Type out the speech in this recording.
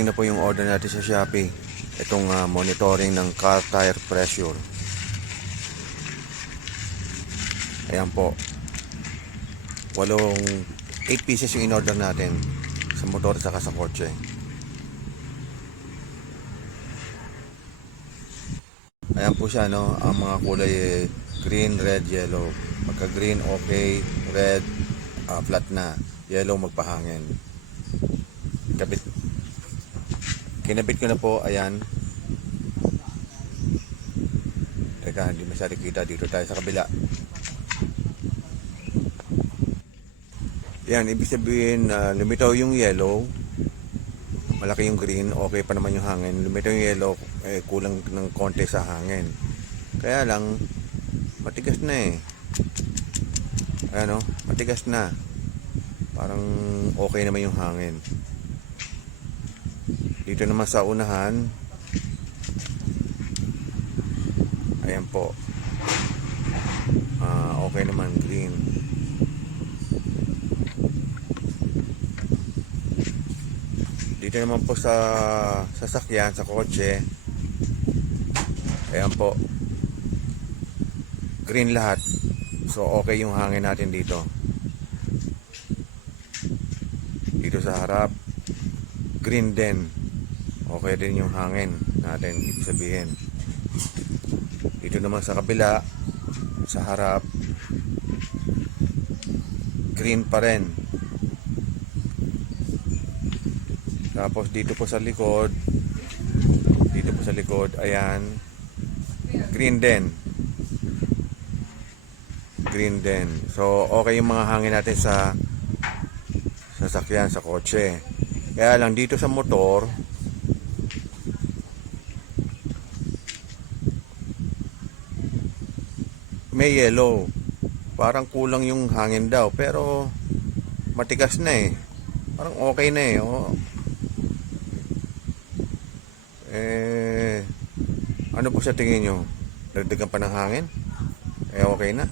dumating na po yung order natin sa Shopee. Itong monitoring ng car tire pressure. Ayan po. 8 pieces yung in-order natin sa motor at sa kotse. Ayan po siya, no? Ang mga kulay green, red, yellow. Pagka green, okay. Red, flat na. Yellow, magpahangin. Kinabit ko na po, ayan. Teka, hindi masyado kita. Dito tayo sa kabila. Yan, ibig sabihin, lumitaw yung yellow. Malaki yung green, okay pa naman yung hangin. Lumitaw yung yellow, kulang ng konti sa hangin. Kaya lang, matigas na eh. Ayan o, matigas na. Parang okay naman yung hangin. Dito naman sa unahan, ayan po. Okay naman, green. Dito naman po sa sasakyan, sa kotse, ayan po, green lahat. So okay yung hangin natin dito. Dito sa harap, green din. Okay din yung hangin natin, ibig sabihin. Dito naman sa kabila, sa harap, green pa rin. Tapos dito po sa likod, ayan, green din. Green din. So okay yung mga hangin natin sa sasakyan, sa kotse. Kaya lang dito sa motor, may yellow. Parang kulang yung hangin daw, pero matigas na eh. Parang okay na eh. Ano po sa tingin nyo? Dagdagan pa ng hangin? Okay na.